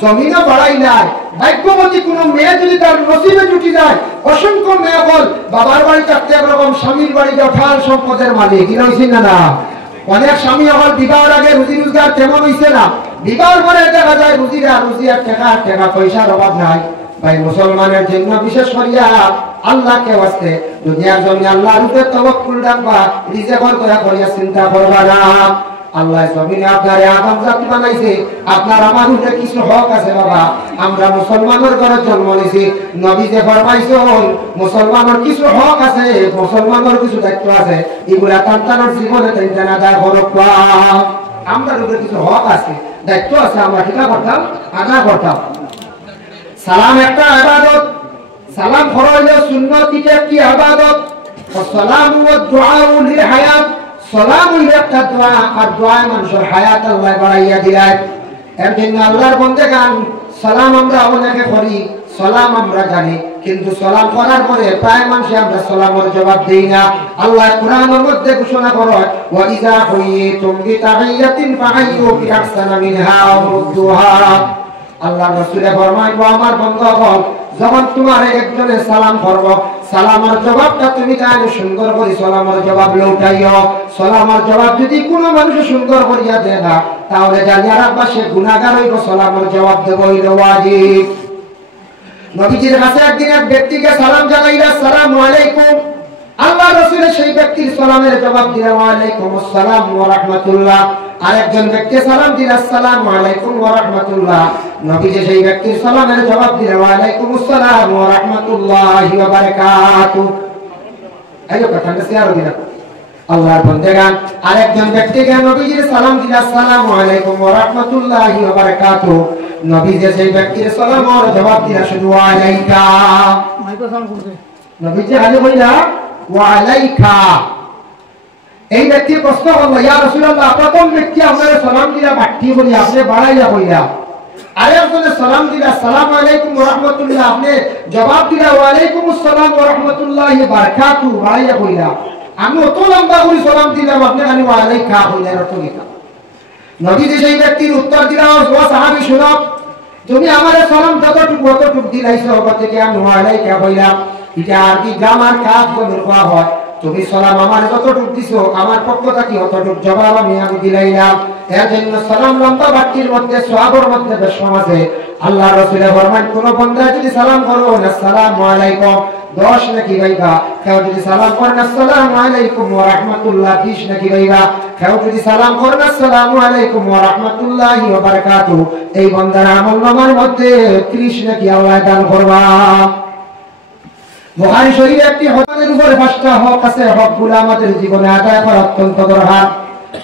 জমিনে বাড়াই দেয় ভাগ্যবতী কোন মেয়ে যদি তার নসিবে জুটি যায় অসংখ্য মেয়ে বল বাবার বাড়ি থাকতে একরকম স্বামীর বাড়িতে অঠাল সম্পদের মালিক কি হইছেন না অনেক স্বামী হল বিবাহের আগে রুজি রোজগার তেমন হইছে না বিবাহের পরে দেখা যায় রুজি আর টাকা পয়সার অভাব নাই ভাই মুসলমানের জন্য বিশেষ করিয়া আল্লাহকে ওয়াস্তে দুনিয়ার জন্য আল্লাহর উপরে তাওয়াক্কুল রাখবা রিজেক্ট করিয়া চিন্তা করবা না আল্লাহ জমিনে আপনার আদম জাতি বানাইছে আপনার আমার উপরে কিছু হক আছে বাবা আমরা মুসলমানের ঘরে জন্ম নিয়েছি নবী যে ফরমাইছেন মুসলমানের কিছু হক আছে মুসলমানের কিছু দায়িত্ব আছে এগুলা তান্তানোর জীবনে তান্তানা আদায় করব আমরা উপরে কিছু হক আছে দায়িত্ব আছে আমরা কি করতাম আদায় করতাম সালাম একটা ইবাদত সালাম ফরজ সুন্নাত একটি ইবাদত والسلام والدعاء للحياه সালাম হইল একটা দোয়া আর দোয়া মানুষের হায়াত আল্লাহ বাড়াইয়া দিলেন এর জন্য আল্লাহর বন্দেগান সালাম আমরা অনেকে করি সালাম আমরা জানি কিন্তু সালাম করার পরে প্রায় মানুষ আমরা সালামের জবাব দেই না আল্লাহ কোরআনের মধ্যে ঘোষণা করে ওয়া ইযা হুইতুম বিতাহিয়াতিন ফাহাইয়ু বিআহসানা মিনহা আও রুদ্দুহা আল্লাহ রাসূলে ফরমায় ও আমার বন্ধুগণ যখন তোমার একজনে সালাম করব সালামের জবাবটা তুমি তাহলে সুন্দর করে সালামের জবাব লউটাইও সালামের জবাব যদি কোনো মানুষ সুন্দর করিয়া দেয় না তাহলে জানি আর পাশে গুনাহগার হইব সালামের জবাব দেব হইল ওয়াজিব নবীজির কাছে একদিন এক ব্যক্তিকে সালাম জানাইলা আসসালামু আলাইকুম আল্লাহ রাসূল সেই ব্যক্তির সালামের জবাব দিলেন ওয়া আলাইকুম আসসালাম ওয়া রাহমাতুল্লাহ আরেকজন ব্যক্তি সালাম দিলেন আসসালামু আলাইকুম ওয়া রাহমাতুল্লাহ নবীজি সেই ব্যক্তির সালামের জবাব দিলেন ওয়া আলাইকুম আসসালাম ওয়া রাহমাতুল্লাহি ওয়া বারাকাতুহু এই কথা শেয়ার দিলাম আল্লাহর বান্দাগান আরেকজন ব্যক্তিকে নবীজির সালাম দিলে আসসালামু আলাইকুম ওয়া রাহমাতুল্লাহি ওয়া বারাকাতুহু নবী যে সেই ব্যক্তির সালামের জবাব দিলা শুধু ওয়া আলাইকা নবীজি খালি কইলা ওয়া আলাইকা এই ব্যক্তি প্রশ্ন করলো ইয়া রাসূলুল্লাহ প্রথম ব্যক্তি আপনার সালাম দিলা বাটি বলি আপনি বাড়াইয়া কইলা আরেকজনের সালাম দিলা আসসালামু আলাইকুম ওয়া রাহমাতুল্লাহ আপনি জবাব দিলা ওয়া আলাইকুমুস সালাম ওয়া রাহমাতুল্লাহি ওয়া বারাকাতুহু বাড়াইয়া কইলা আমি অত লম্বা করে সালাম দিলাম আপনি খালি ওয়া আলাইকা কইলা অর্থ কি নবী যে সেই ব্যক্তির উত্তর দিলা ও সাহাবী শুনো তুমি আমারে সালাম যতটুকু দিলাইছো ওটা থেকে আমি ওয়া আলাইকা কইলাম এটা আর কি গ্রামার কাজ বলে কোয়া হয় তুমি সালাম আমার যতটুকু দিছো আমার পক্ষ থেকে অতটুকু জবাব আমি দিলাইলাম এর জন্য সালাম লম্বা বাক্যের মধ্যে সওয়াবের মধ্যে বেশ সমাজে আল্লাহ রাসূল ফরমান কোন বান্দা যদি সালাম করো আসসালামু আলাইকুম 10 নাকি ভাইবা কেউ যদি সালাম করেন আসসালামু আলাইকুম ওয়া রাহমাতুল্লাহ 20 নাকি ভাইবা কেউ যদি সালাম করেন আসসালামু আলাইকুম ওয়া রাহমাতুল্লাহি ওয়া বারাকাতুহু এই বান্দার আমলনামার মধ্যে 30 নাকি আল্লাহ দান করবা বুখারী শরীফে একটি হকের উপরে 5টা হক আছে হকগুলো আমাদের জীবনে আদায় করা অত্যন্ত দরকার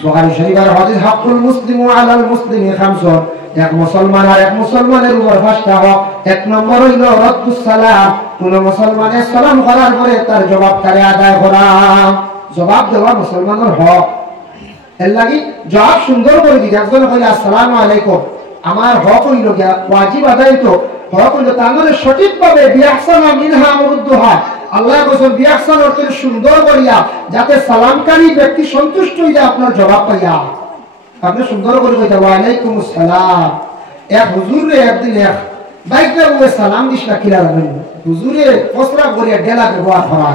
বুখারী শরীফের হাদিস হকুল মুসলিমু আলাল মুসলিমি খামসুন এক মুসলমান আর এক মুসলমানের উপর 5টা হক এক নম্বর হইল রদ্দুস সালাম কোন মুসলমানের সালাম করার পরে তার জবাবদারি আদায় করা জবাব দেওয়া মুসলমানের হক এর লাগি জবাব সুন্দর করে দিতে একজন কইলে আসসালামু আলাইকুম আমার হক হইল গিয়া ওয়াজিব আদায় তো হক হইল তাহলে সঠিকভাবে বিআহসানা মিনহা মুরুদ্দুহা আল্লাহ বলেন বিআহসান অর্থে সুন্দর করিয়া যাতে সালামকারী ব্যক্তি সন্তুষ্ট হইয়া আপনার জবাব পাইয়া আপনি সুন্দর করে কইতা ওয়া আলাইকুমুস সালাম এক হুজুরে একদিন এক বাইকে ওই সালাম দিস না কিলা লাগেন হুজুরে প্রস্রাব করিয়া ডেলা ব্যবহার করা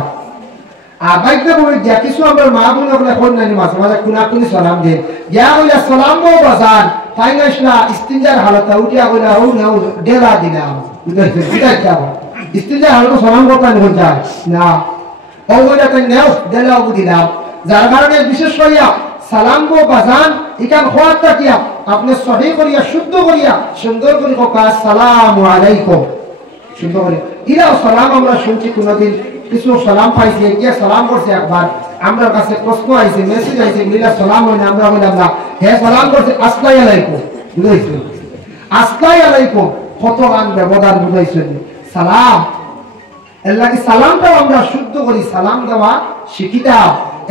আর বাইকে ওই যা কিছু আমরা মা বোন বলে কোন নানি মাঝে মাঝে কুনা কুনি সালাম দে ইয়া কইলা সালাম গো বাজান তাই না ইস্তিনজার হালতে উঠিয়া কইলা ও না ডেলা দিলাম বুঝাইছে যাও ইস্তিনজার হালতে সালাম করতে না যায় না ও কইলা তাই নাও ডেলা দিলাম যার কারণে বিশেষ করিয়া সালাম গো বাজান ইকান খোয়াতটা কিয়া আপনি সহি করিয়া শুদ্ধ করিয়া সুন্দর করে কোকা আসসালামু আলাইকুম সুন্দর করে ইরা সালাম আমরা শুনছি কোনদিন কিছু সালাম পাইছি গিয়া সালাম করছে একবার আমরা কাছে প্রশ্ন আইছে মেসেজ আইছে বলিলা সালাম হইনা আমরা বললাম না হে সালাম করছে আসসালামু আলাইকুম বুঝাইছো আসসালামু আলাইকুম কত গান ব্যবধান বুঝাইছো সালাম এর লাগি সালামটা আমরা শুদ্ধ করি সালাম দেওয়া শিখিতা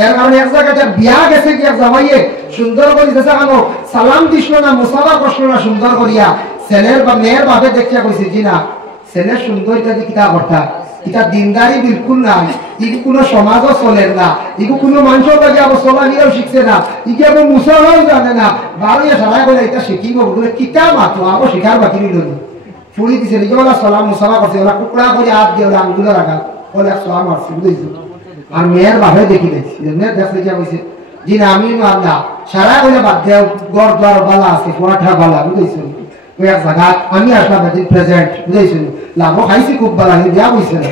এর কারণে এক জায়গাতে বিয়া গেছে কি জামাইয়ে সুন্দর করে দেশা কেন সালাম দিছিল না মুসাফা করছিল না সুন্দর করিয়া ছেলের বা মেয়ের বাপে দেখিয়া কইছে জি না ছেলের সুন্দরটা দি কিতা করতা এটা দিনদারি বিলকুল না ইগু কোনো সমাজও চলে না ইগু কোনো মানুষের কাছে আবার চলাফেরাও শিখছে না ইগে আবার মুসাফাও জানে না বারোয়া সারা করে এটা শিখিব বলে কিতা মাতো আবার শিখার বাকি রইল ফুড়ি দিছে লিখে ওরা সালাম মুসাফা করছে ওরা কুকড়া করে হাত দিয়ে ওরা আঙ্গুলে রাখা ওরা সালাম আসছে বুঝেছি আর মেয়ের বাপে দেখি দেখছি মেয়ের দেখতে যা হয়েছে জি না আমি না সারা করে বাদ দেও গড় দ্বার বালা আছে কোয়াঠা বালা বুঝেছি ওই এক জায়গা আমি আসলাম একদিন প্রেজেন্ট বুঝেছি লাভও খাইছি খুব বালা দেওয়া হয়েছে না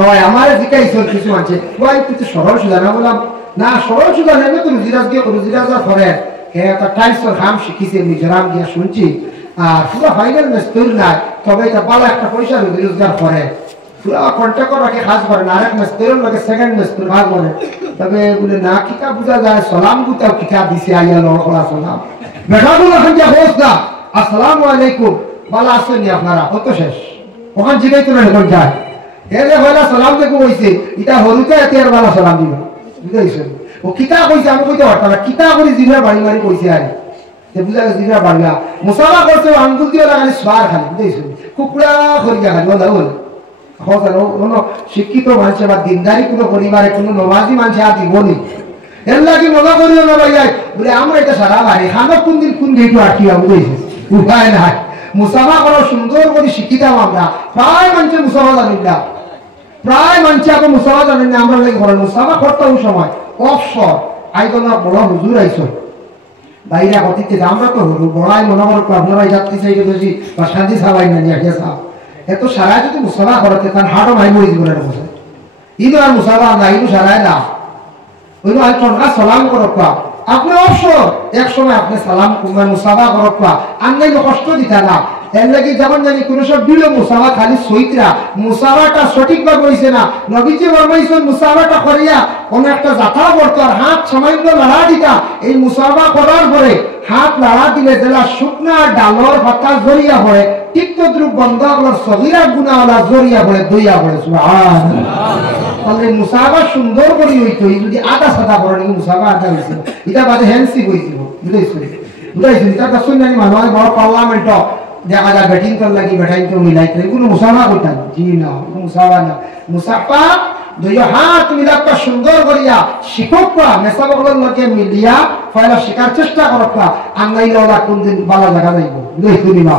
ওই আমার জিজ্ঞাসা কিছু আছে ওই কিছু সরল সুদা না বললাম না সরল সুদা নেবে তো রুজিরাজ গিয়ে রুজিরাজা করে একটা টাইলসের হাম শিখিছে মিজোরাম গিয়া শুনছি আর পুরো ফাইনাল মেস তৈরি নাই তবে এটা বালা একটা পয়সা রোজগার করে পুরা কন্টাক্ট রাখে খাস করে না আরেক ম্যাচ তেরো লাগে সেকেন্ড ম্যাচ করে ভাগ করে তবে বলে না কিতা বুঝা যায় সালাম গুতাও কিতা দিছে আইয়া লড়া সালাম বেটাগুলো এখন যা হোস না আসসালামু আলাইকুম বালা আসেনি আপনারা কত শেষ ওখান জিগাই তো না এখন যায় এলে হইলা সালাম দেখো হইছে এটা হরুতে এতিয়ার বালা সালাম দিবা বুঝাইছেন ও কিতা কইছে আমি কইতে পারতাম না কিতা করে জিরা বাড়ি বাড়ি কইছে আরে তে বুঝা গেছে জিরা বাড়িয়া মুসাফা করছে আঙ্গুল দিয়ে লাগালি স্বার খালি বুঝাইছেন কুকুড়া করিয়া খালি ওলা ওলা শিক্ষিত মানুষ বা দিনদারি কোনো পরিবারে কোনো নমাজি মানুষ আর দিবনি এর লাগে মনে করিও না ভাই বলে আমরা এটা সারা বাড়ি খানো কোন দিন কোন গেটু আটকিয়া বুঝেছি উপায় নাই মুসাফা করো সুন্দর করে শিখিতাম আমরা প্রায় মানুষের মুসাফা জানেন না প্রায় মানুষ এখন মুসাফা জানেন না আমরা লাগে ঘরের মুসাফা করতাম সময় অবসর আইতো না বড় হুজুর আইসো বাইরে অতীতে আমরা তো বড়াই মনে করো আপনারা যাত্রী চাইতে বেশি বা শান্তি সাবাই না নিয়ে গেছা এত সারা যদি মুসাফা করতে কারণ হাড়ও মাই মরি জীবনে বসে ইনো আর মুসাফা না ইনো সারাই না ওইনো আর তোমরা সালাম করবা আপনি অবসর এক সময় আপনি সালাম মুসাফা করবা আর নাই কষ্ট দিতা না এর লাগি যেমন জানি কোন সব দিল মুসাফা খালি সইতরা মুসাফাটা সঠিকভাবে হইছে না নবীজি ফরমাইছেন মুসাফাটা করিয়া কোন একটা জাতা বর্তর হাত সামান্য লড়া দিতা এই মুসাফা করার পরে হাত লড়া দিলে যেলা শুকনা ডালর পাতা জড়িয়া পড়ে ঠিক তদ্রুপ বন্দাগুলোর সগীরা গুনাহওয়ালা জড়িয়া পড়ে দইয়া পড়ে সুবহানাল্লাহ তাহলে মুসাফা সুন্দর করে হইতো যদি আদা সাদা করে মুসাফা আদা হইছে এটা বাদে হ্যান্সি হইছিল বুঝাইছো বুঝাইছো এটা শুননি মানুষ বড় পার্লামেন্ট দেখা যায় ব্যাটিং কর লাগি ব্যাটাইং তো মিলাই কোনো মুসাফা করতাম জি না মুসাফা না মুসাফা দুই হাত মিলাপটা সুন্দর করিয়া শিক্ষকরা মেসাবগুলোর লগে মিলিয়া পয়লা শেখার চেষ্টা করবা আঙ্গাইলে ওরা কোনদিন বালা জায়গা যাইব দেখুনি না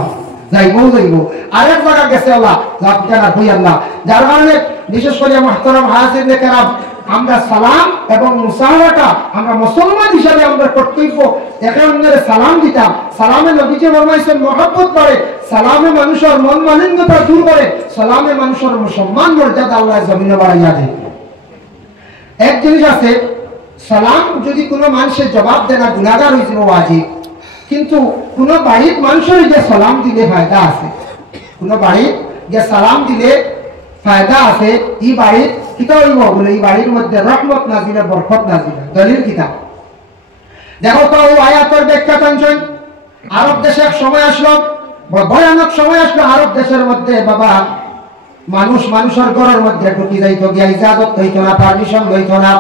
যাইব আরেক জায়গা গেছে ওলা লাভ জানা হই আল্লাহ যার কারণে বিশেষ করে মুহতারাম হাজির কেরাম আমরা সালাম এবং মুসাফাটা আমরা মুসলমান হিসাবে আমরা কর্তব্য একে অন্যের সালাম দিতাম সালামে নবীজি ফরমাইছেন মহব্বত বাড়ে সালামে মানুষের মন মালিন্যতা দূর করে সালামে মানুষের সম্মান মর্যাদা আল্লাহ জমিনে বাড়াইয়া দেয় এক জিনিস আছে সালাম যদি কোনো মানুষের জবাব দেয় না গুনাহগার হয়ে যাবে ওয়াজিব কিন্তু কোনো বাড়ির মানুষের যে সালাম দিলে ফায়দা আছে কোনো বাড়ির যে সালাম দিলে ফায়দা আছে এই বাড়ির কিতাব বলে এই বাড়ির মধ্যে রহমত নাজিলে বরকত নাজিলে দলিল কিতাব দেখো তো আয়াতের ব্যাখ্যা টানছেন আরব দেশে এক সময় আসলো ভয়ানক সময় আসলো আরব দেশের মধ্যে বাবা মানুষের ঘরের মধ্যে ঢুকি যাইতো গিয়া ইজাজত হইতো না পারমিশন লইতো না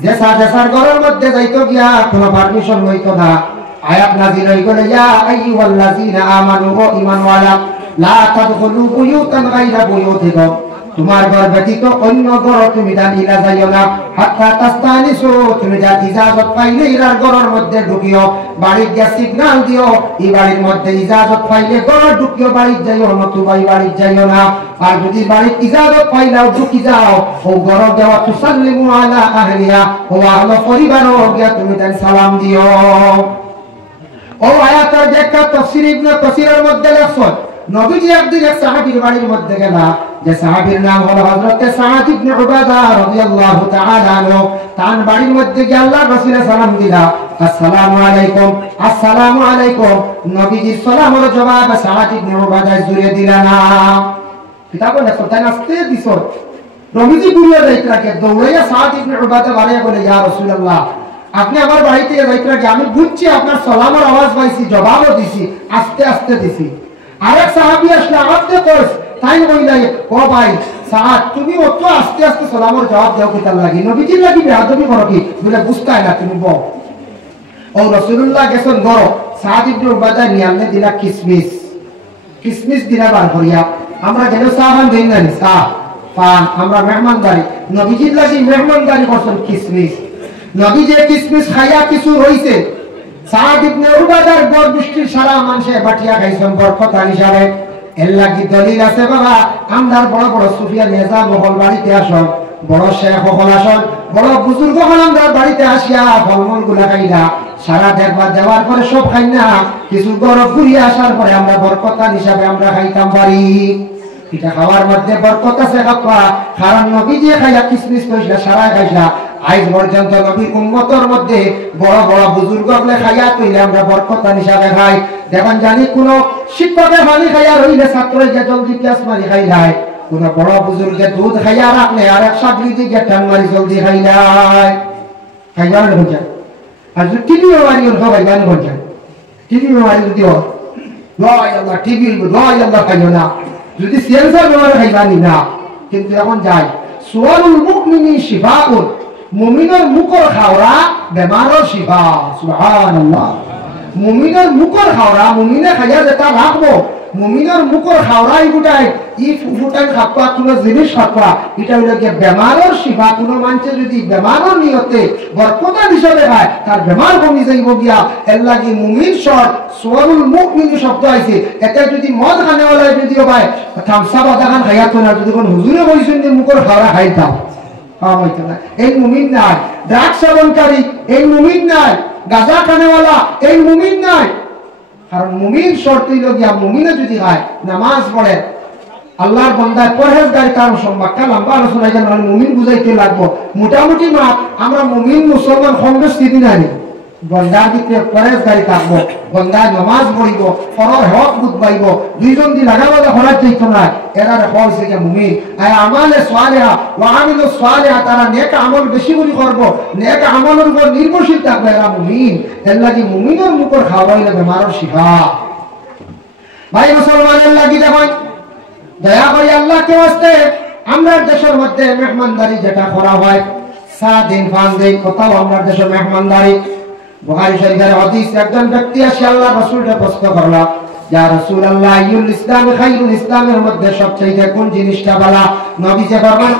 জেসার ঘরের মধ্যে যাইতো গিয়া কোনো পারমিশন লইতো না আয়াত নাযিল হই গেল ইয়া আইয়ুহাল্লাযীনা আমানু ও ঈমানওয়ালা লা তাদখুলু বুয়ুতান গায়রা বুয়ুতিকুম তোমার ঘর ব্যতীত অন্য ঘর তুমি দাঁড়িয়ে যাইও না হাত্তা তাস্তানিসু তুমি যা ইজাজত পাইলে এর ঘরের মধ্যে ঢুকিও বাড়ির গিয়া সিগন্যাল দিও এই বাড়ির মধ্যে ইজাজত পাইলে ঘর ঢুকিও বাড়ি যাইও নতুবা বাড়ি যাইও না আর যদি বাড়ির ইজাজত পাইলাও ঢুকি যাও ও ঘর দেওয়া তুসাল্লিমু আলা আহলিয়া ও আহলে পরিবারও গিয়া তুমি তার সালাম দিও ও আয়াতের ব্যাখ্যা তাফসীর ইবনে কাসিরের মধ্যে লেখছেন নবীজি একদিন এক সাহাবীর বাড়ির মধ্যে গেলা যে সাহাবীর নাম হলো হযরত সাআদ ইবনে উবাদা রাদিয়াল্লাহু তাআলা আনহু তার বাড়ির মধ্যে গিয়ে আল্লাহর রাসূল সালাম দিলা আসসালামু আলাইকুম নবীজি সালামের জবাব সাআদ ইবনে উবাদা জুড়ে দিলা না কিতাবে লেখা তাই আস্তে দিছো নবীজি ঘুরিয়ে যাইতরাকে দৌড়াইয়া সাআদ ইবনে উবাদা বাড়িয়ে বলে ইয়া রাসূলুল্লাহ আপনি আমার বাড়িতে যাইতরাকে আমি বুঝছি আপনার সালামের আওয়াজ পাইছি জবাবও দিছি আস্তে আস্তে দিছি আরেক সাহাবী আসলে আমাকে কইস তাই কইলাই ও ভাই সাআদ তুমি অত আস্তে আস্তে সালামের জবাব দাও কিতাল লাগি নবীজির লাগি বেয়াদবি করো কি বলে বুঝতাই না তুমি বল ও রাসূলুল্লাহ গেছেন গরো সাআদ ইবনে উবাদা নিয়ামে দিলা কিসমিস দিলা বার করিয়া আমরা যেন সাহান দেই না সা পান আমরা মেহমানদারি নবীজির লাগি মেহমানদারি করছেন কিসমিস নবী যে কিসমিস খাইয়া কিছু রইছে সাআদ ইবনে উবাদার বড় বৃষ্টির সারা মানুষে বাটিয়া খাইছেন বরকত হিসাবে এর লাগি দলিল আছে বাবা আমদার বড় বড় সুফিয়া নেতা মোগল বাড়িতে আসন বড় শেখ হল আসন বড় বুজুর্গ হল আমদার বাড়িতে আসিয়া ফলমূল গুলা খাইলা সারা দেখবার যাওয়ার পরে সব খাই না কিছু গরব ঘুরিয়ে আসার পরে আমরা বরকত হিসাবে আমরা খাইতাম পারি এটা খাওয়ার মধ্যে বরকত আছে কারণ নবী যে খাইয়া কিসমিস কইলা সারা খাইলা আজ পর্যন্ত নবীর উম্মতের মধ্যে বড় বড় বুজুর্গগুলো খাইয়া তৈলে আমরা বরকত হিসাবে খাই দেখুন জানি কোন শিক্ষকের পানি খাইয়া রইলে ছাত্রকে জলদি পেঁয়াজ মারি খাইলায় কোন বড় বুজুর্গের দুধ খাইয়া রাখলে আর এক সাগরিদি টান মারি জলদি খাইলায় খাইবার হয়ে যায় আর যদি টিভি মারি ওর সবাই গান হয়ে যায় টিভি মারি যদি হয় লয় আল্লাহ টিভি লয় আল্লাহ খাইও না যদি সেন্সার ব্যবহার খাইবানি না কিন্তু এখন যাই সুয়ালুল মুমিনি শিফাউন মুমিনের মুখর খাওয়া বেমারের শিফা সুবহানাল্লাহ মুমিনের মুখর খাওয়া মুমিনে খাইয়া যেটা রাখবো মুমিনের মুখর খাওয়াই গুটাই ই ফুটাই খাপা কোনো জিনিস খাপা এটা হইল গিয়ে বেমারের শিফা কোনো মানুষে যদি বেমারের নিয়তে বরকত হিসাবে খায় তার বেমার কমে যাইব গিয়া এর লাগি মুমিন শর্ট সুয়ারুল মুমিন শব্দ আইছে এতে যদি মদ খানেওয়ালা যদিও ভাই থামসা বাদা খান খাইয়া তো না যদি কোন হুজুরে বলছেন যে মুখর খাওয়া খাইতাম এই মুমিন নাই ড্রাগ সেবনকারী এই মুমিন নাই গাঁজা খানেওয়ালা এই মুমিন নাই কারণ মুমিন শর্ত হইল গিয়া মুমিনে যদি হয় নামাজ পড়ে আল্লাহর বান্দায় পরহেজগারি কারণ সম্পর্কে লম্বা আলোচনা মুমিন বুঝাইতে লাগবো মোটামুটি মাপ আমরা মুমিন মুসলমান কংগ্রেস স্থিতি নাই বন্দার ভিতরে পরেজগারি থাকবো, বন্দায় নমাজ পড়িব, ফরর হক বুঝবাইব, দুইজন দি লাগাবাদা হরার চাইতো না, এরা হল থেকে মুমিন। আয় আমালে সালেহা ওয়া আমিলু সালেহা, তারা নেক আমল বেশি করে করব, নেক আমলের উপর নির্ভরশীল থাকবে, এরা মুমিন। এর লাগি মুমিনের মুখর খাওয়াইলে বেমারের শিফা। ভাই মুসলমানের লাগি দেখুন, দয়া করে আল্লাহকে ওয়াস্তে আমরা দেশের মধ্যে মেহমানদারি যেটা করা হয়, 7 দিন 5 দিন কোথাও আমরা দেশের মেহমানদারি। বুখারী শরীফের হাদিস, একজন ব্যক্তি আসে আল্লাহ রাসূলকে প্রশ্ন করল, ইয়া রাসূলুল্লাহ আইয়ুল ইসলাম খায়রুল, ইসলামের মধ্যে সবচেয়ে কোন জিনিসটা ভালো? নবী যে ফরমান,